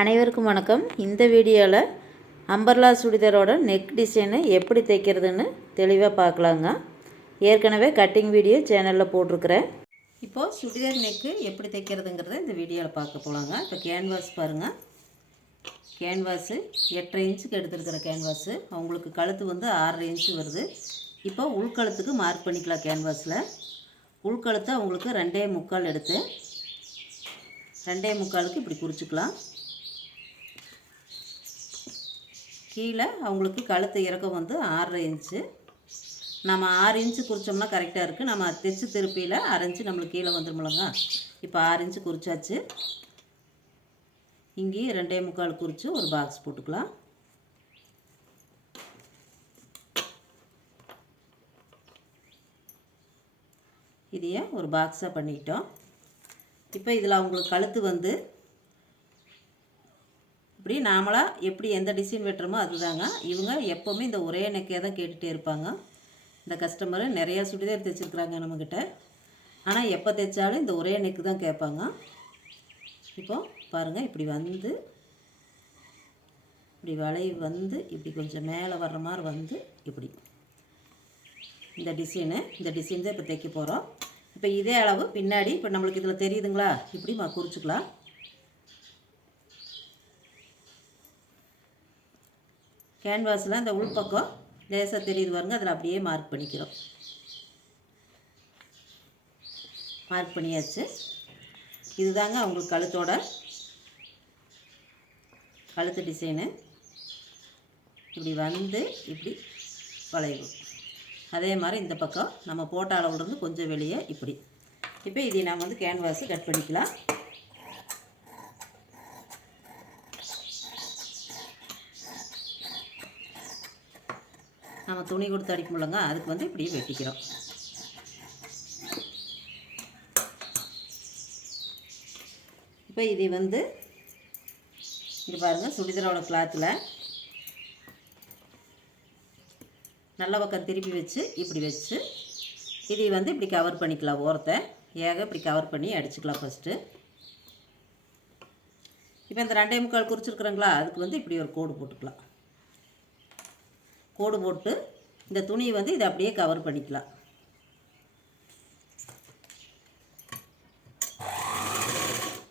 அனைவருக்கும் வணக்கம். இந்த வீடியோவில் அம்பர்லா சுடிதாரோட நெக் டிசைனு எப்படி தைக்கிறதுன்னு தெளிவாக பார்க்கலாங்க. ஏற்கனவே கட்டிங் வீடியோ சேனலில் போட்டிருக்கிறேன். இப்போது சுடிதார் நெக்கு எப்படி தைக்கிறதுங்கிறத இந்த வீடியோவில் பார்க்க போகலாங்க இப்போ கேன்வாஸ் பாருங்கள் கேன்வாஸு எட்டரை இன்ச்சுக்கு எடுத்துருக்கிற கேன்வாஸு அவங்களுக்கு கழுத்து வந்து ஆறரை இன்ச்சு வருது. இப்போ உள்கழுத்துக்கு மார்க் பண்ணிக்கலாம் கேன்வாஸில் உள்கழுத்து அவங்களுக்கு ரெண்டே முக்கால் எடுத்து ரெண்டே முக்காலுக்கு இப்படி குறிச்சிக்கலாம். கீழே அவங்களுக்கு கழுத்து இறக்கம் வந்து ஆறரை இன்ச்சு. நம்ம ஆறு இன்ச்சு குறித்தோம்னா கரெக்டாக இருக்குது நம்ம தைச்சு திருப்பியில் அரைஞ்சி நம்மளுக்கு கீழே வந்துருமில்லங்க இப்போ ஆறு இன்ச்சு குறிச்சாச்சு. இங்கேயும் ரெண்டே முக்கால் குறித்து ஒரு பாக்ஸ் போட்டுக்கலாம். இதையே ஒரு பாக்ஸாக பண்ணிக்கிட்டோம் இப்போ இதில் அவங்களுக்கு கழுத்து வந்து இப்படி நாமளாக எப்படி எந்த டிசைன் வெட்டுறோமோ அதுதாங்க. இவங்க எப்போவுமே இந்த ஒரே நெக்கே தான் கேட்டுகிட்டே இருப்பாங்க. இந்த கஸ்டமரு நிறையா சுடிதார் தைச்சிருக்கிறாங்க நம்மக்கிட்ட ஆனால் எப்போ தைச்சாலும் இந்த ஒரே நெக்கு தான் கேட்பாங்க. இப்போ பாருங்கள் இப்படி வந்து இப்படி வளைவு வந்து இப்படி கொஞ்சம் மேலே வர்ற மாதிரி வந்து இப்படி. இந்த டிசைனு இந்த டிசைன் தான் இப்போ தைக்க போகிறோம் இப்போ இதே அளவு பின்னாடி இப்போ நம்மளுக்கு இதில் தெரியுதுங்களா? இப்படி குறிச்சிக்கலாம். கேன்வாஸில் அந்த உள்பக்கம் லேசாக தெரியுது பாருங்க அதில் அப்படியே மார்க் பண்ணிக்கிறோம். மார்க் பண்ணியாச்சு. இதுதாங்க அவங்களுக்கு கழுத்தோட கழுத்து டிசைனு இப்படி வந்து இப்படி வளைவு. அதே மாதிரி இந்த பக்கம் நம்ம போட்ட அளவுலேருந்து கொஞ்சம் வெளியே இப்படி. இப்போ இதை நாம் வந்து கேன்வாஸு கட் பண்ணிக்கலாம். நம்ம துணி கொடுத்து அடிக்க அதுக்கு வந்து இப்படியே வெட்டிக்கிறோம். இப்போ இதை வந்து இது பாருங்கள் சுடிதாரோட கிளாத்தில் நல்ல பக்கம் திருப்பி வச்சு இப்படி வச்சு இதை வந்து இப்படி கவர் பண்ணிக்கலாம் ஓரத்தை. ஏக இப்படி கவர் பண்ணி அடிச்சுக்கலாம் ஃபஸ்ட்டு இப்போ இந்த ரெண்டே முக்கால் குறிச்சிருக்குறோங்களா அதுக்கு வந்து இப்படி ஒரு கோடு போட்டுக்கலாம். கோடு போட்டு இந்த துணியை வந்து இதை அப்படியே கவர் பண்ணிக்கலாம்.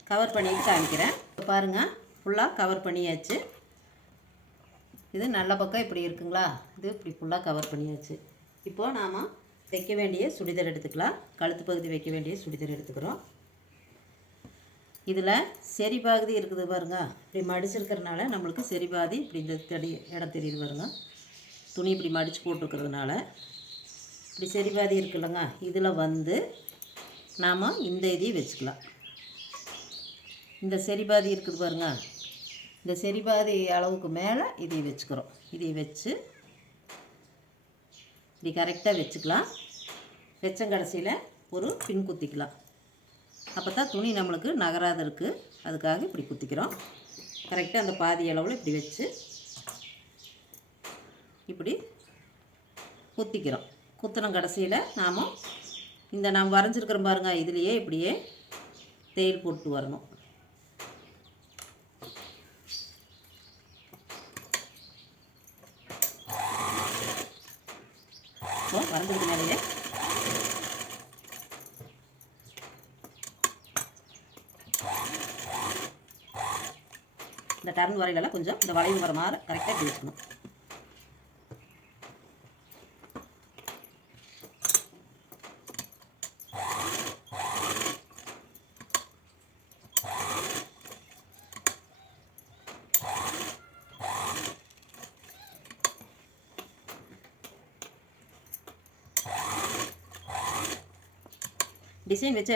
கவர் பண்ணிட்டு காமிக்கிறேன். இப்போ பாருங்கள் ஃபுல்லாக கவர் பண்ணியாச்சு. இது நல்ல பக்கம் இப்படி இருக்குங்களா? இது இப்படி ஃபுல்லாக கவர் பண்ணியாச்சு. இப்போது நாம் தைக்க வேண்டிய சுடிதார் எடுத்துக்கலாம். கழுத்து பகுதி வைக்க வேண்டிய சுடிதார் எடுத்துக்கிறோம். இதில் செரி பகுதி இருக்குது பாருங்க. இப்படி மடிச்சிருக்கிறதுனால நம்மளுக்கு செரி பாதி இப்படி இந்த தடி இடம் தெரியுது பாருங்க. துணி இப்படி மடித்து போட்டிருக்கிறதுனால இப்படி சரி பாதி இருக்குல்லங்க இதில் வந்து நாம் இந்த இதையும் வச்சுக்கலாம். இந்த சரி பாதி இருக்குது பாருங்க. இந்த சரி பாதி அளவுக்கு மேலே இதை வச்சுக்கிறோம். இதை வச்சு இப்படி கரெக்டாக வச்சுக்கலாம். வெச்சங்கடைசியில் ஒரு பின் குத்திக்கலாம். அப்போ தான் துணி நம்மளுக்கு நகராத இருக்குது அதுக்காக இப்படி குத்திக்கிறோம். கரெக்டாக அந்த பாதி அளவில் இப்படி வச்சு இப்படி குத்திக்கிறோம். குத்தின கடைசியில் நாம் இந்த நாம் வரைஞ்சிருக்கிற பாருங்க இதுலேயே இப்படியே தேயில் போட்டு வரணும். இப்போ வரைஞ்சதுக்கு மேலேயே. இந்த டர்ன் வரையிலலாம் கொஞ்சம் இந்த வளைவு வர மாதிரி கரெக்டாக பிடிச்சிக்கணும் டிசைன் வச்சு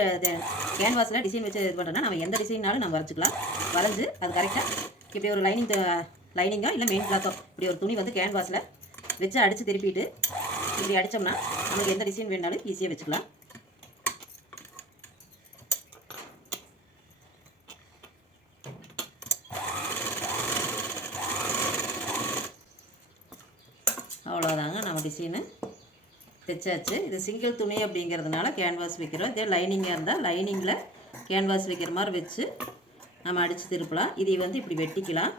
கேன்வாஸில் டிசைன் வச்சு இது பண்ணுறோன்னா நம்ம எந்த டிசைன்னாலும் நம்ம வரைச்சிக்கலாம். வரைஞ்சி அது கரெக்டாக இப்படி ஒரு லைனிங் லைனிங்கோ இல்லை மெயின் கிளாத்தோ இப்படி ஒரு துணி வந்து கேன்வாஸில் வச்சு அடித்து திருப்பிட்டு இப்படி அடித்தோம்னா நமக்கு எந்த டிசைன் வேணாலும் ஈஸியாக வச்சுக்கலாம். அவ்வளோதாங்க நம்ம டிசைனு தைச்சாச்சு. இது சிங்கிள் துணி அப்படிங்கிறதுனால கேன்வாஸ் வைக்கிறோம். இதே லைனிங்காக இருந்தால் லைனிங்கில் கேன்வாஸ் வைக்கிற மாதிரி வச்சு நம்ம அடித்து திருப்பலாம். இதை வந்து இப்படி வெட்டிக்கலாம்.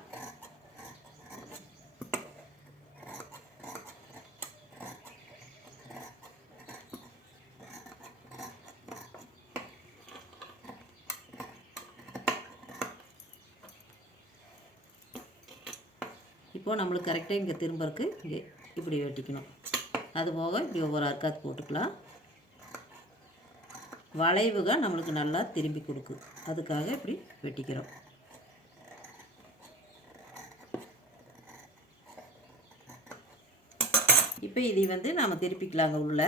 இப்போது நம்மளுக்கு கரெக்டாக இங்கே திரும்பறக்கு இங்கே இப்படி வெட்டிக்கணும். அது போக இப்படி ஒவ்வொரு அர்க்காத்து போட்டுக்கலாம். வளைவுகள் நம்மளுக்கு நல்லா திரும்பி கொடுக்கு. அதுக்காக இப்படி வெட்டிக்கிறோம். இப்போ இதை வந்து நாம் திருப்பிக்கலாங்க உள்ள.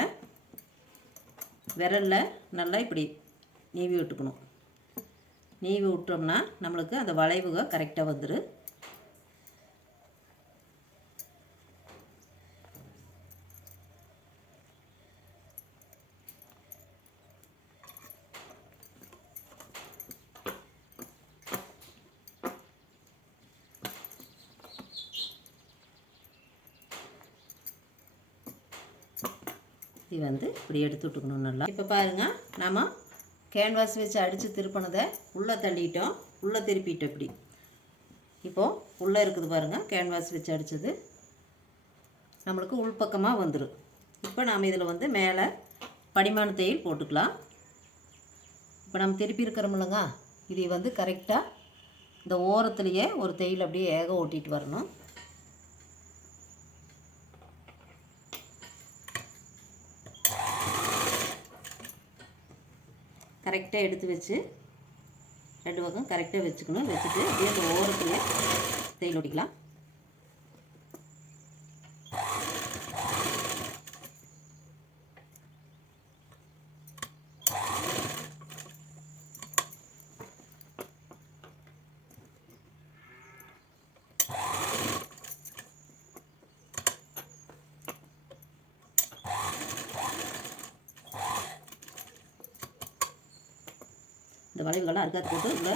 விரலில் நல்லா இப்படி நீவி விட்டுக்கணும். நீவி விட்டோம்னா நம்மளுக்கு அந்த வளைவுகள் கரெக்டாக வந்துடும் இது வந்து இப்படி எடுத்து விட்டுக்கணும் நல்லா. இப்போ பாருங்கள் நம்ம கேன்வாஸ் வச்சு அடித்து திருப்பினதை உள்ளே தள்ளிட்டோம். உள்ளே திருப்பிட்டோம் இப்படி. இப்போது உள்ளே இருக்குது பாருங்கள் கேன்வாஸ் வச்சு அடித்தது நம்மளுக்கு உள்பக்கமாக வந்துடும் இப்போ நாம் இதில் வந்து மேலே படிமான தையல் போட்டுக்கலாம். இப்போ நம்ம திருப்பி இருக்கிறோம்லங்க இதை வந்து கரெக்டாக இந்த ஓரத்துலேயே ஒரு தையல் அப்படியே ஏக ஓட்டிகிட்டு வரணும். கரெக்டாக எடுத்து வச்சு ரெண்டு பக்கம் கரெக்டாக வச்சுக்கணும். வச்சுட்டு இந்த ஓரத்தில் தையல் ஒடிக்கலாம் வளைவுகள்லாம் அறுக்காது போட்டு உள்ள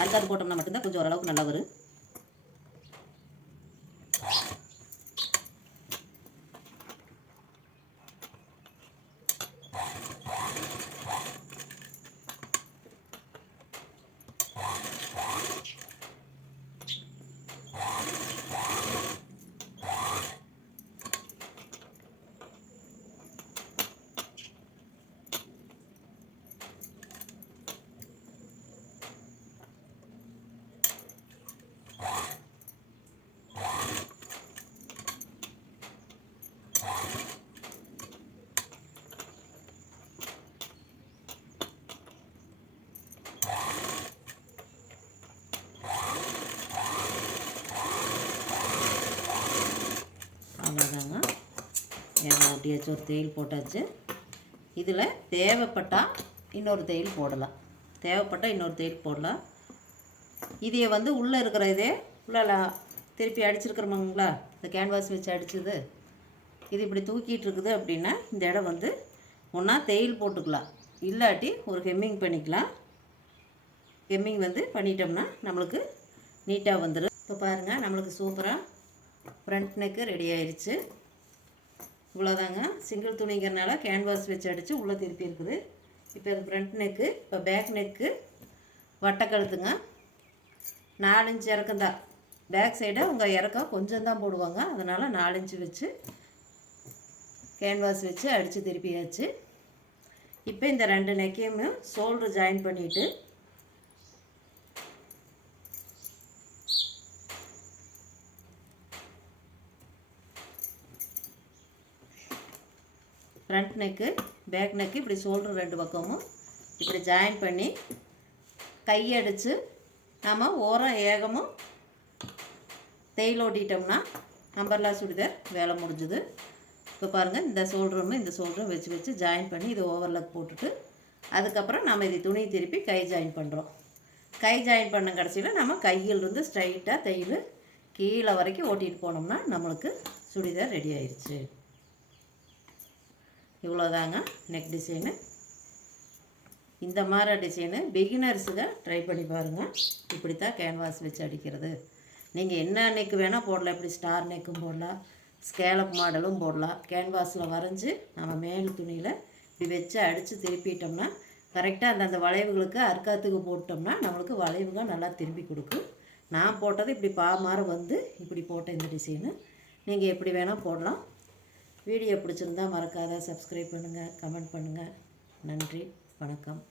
அறுக்காது போட்டோம்னா மட்டும்தான் கொஞ்சம் ஓரளவுக்கு நல்லா வரும் அவ்வளோதாங்க ஏன் ஒட்டியாச்சு ஒரு தேயில் போட்டாச்சு. இதில் தேவைப்பட்டால் இன்னொரு தேயில் போடலாம். தேவைப்பட்டால் இன்னொரு தேயில் போடலாம். இதையே வந்து உள்ளே இருக்கிற இதே உள்ளே திருப்பி அடிச்சிருக்கிறோமாங்களா? இந்த கேன்வாஸ் வச்சு அடிச்சது. இது இப்படி தூக்கிட்டு இருக்குது அப்படின்னா இந்த இடம் வந்து ஒன்றா தேயில் போட்டுக்கலாம். இல்லாட்டி ஒரு ஹெம்மிங் பண்ணிக்கலாம். ஹெம்மிங் வந்து பண்ணிட்டோம்னா நம்மளுக்கு நீட்டாக வந்துடும் இப்போ பாருங்கள் நம்மளுக்கு சூப்பராக ஃப்ரண்ட் நெக்கு ரெடி ஆயிடுச்சு இவ்வளோதாங்க சிங்கிள் துணிங்கிறனால கேன்வாஸ் வச்சு அடித்து உள்ளே திருப்பி இருக்குது. இப்போ இது ஃப்ரண்ட் நெக்கு இப்போ பேக் நெக்கு வட்டக்கழுத்துங்க. நாலஞ்சு இறக்கம் தான். பேக் சைடை உங்கள் இறக்கம் கொஞ்சம் தான் போடுவாங்க. அதனால் நாலஞ்சு வச்சு கேன்வாஸ் வச்சு அடித்து திருப்பியாச்சு. இப்போ இந்த ரெண்டு நெக்கையுமே ஷோல்டர் ஜாயின் பண்ணிவிட்டு ஃப்ரண்ட் நெக்கு பேக் நெக்கு இப்படி ஷோல்டர் ரெண்டு பக்கமும் இப்படி ஜாயின் பண்ணி கையடிச்சு நம்ம ஓரம் ஏகமும் தையல் ஓட்டிட்டோம்னா நம்பர்லா சுடிதார் வேலை முடிஞ்சுது. இப்போ பாருங்கள் இந்த ஷோல்டரும் இந்த ஷோல்டரும் வச்சு வச்சு ஜாயின் பண்ணி இது ஓவர்லாக் போட்டுட்டு அதுக்கப்புறம் நம்ம இது துணி திருப்பி கை ஜாயின் பண்ணுறோம் கை ஜாயின் பண்ண கடைசியில் நம்ம கையிலிருந்து ஸ்ட்ரைட்டாக தையல் கீழே வரைக்கும் ஓட்டிகிட்டு போனோம்னா நம்மளுக்கு சுடிதார் ரெடி ஆயிடுச்சு இவ்வளோதாங்க நெக் டிசைனு இந்த மாதிரி டிசைனு பிகினர்ஸுங்க ட்ரை பண்ணி பாருங்கள் இப்படி தான் கேன்வாஸ் வச்சு அடிக்கிறது. நீங்கள் என்ன நெக்கு வேணால் போடலாம். இப்படி ஸ்டார் நெக்கும் போடலாம். ஸ்கேலப் மாடலும் போடலாம். கேன்வாஸில் வரைஞ்சி நம்ம மேல் துணியில் இப்படி வச்சு அடித்து திருப்பிட்டோம்னா கரெக்டாக அந்தந்த வளைவுகளுக்கு அர்க்காத்துக்கு போட்டோம்னா நம்மளுக்கு வளைவுகள் நல்லா திரும்பி கொடுக்கும். நான் போட்டது இப்படி பா வந்து இப்படி போட்ட இந்த டிசைனு நீங்கள் எப்படி வேணால் போடலாம். வீடியோ பிடிச்சிருந்தா மறக்காத சப்ஸ்கிரைப் பண்ணுங்கள் கமெண்ட் பண்ணுங்கள் நன்றி வணக்கம்.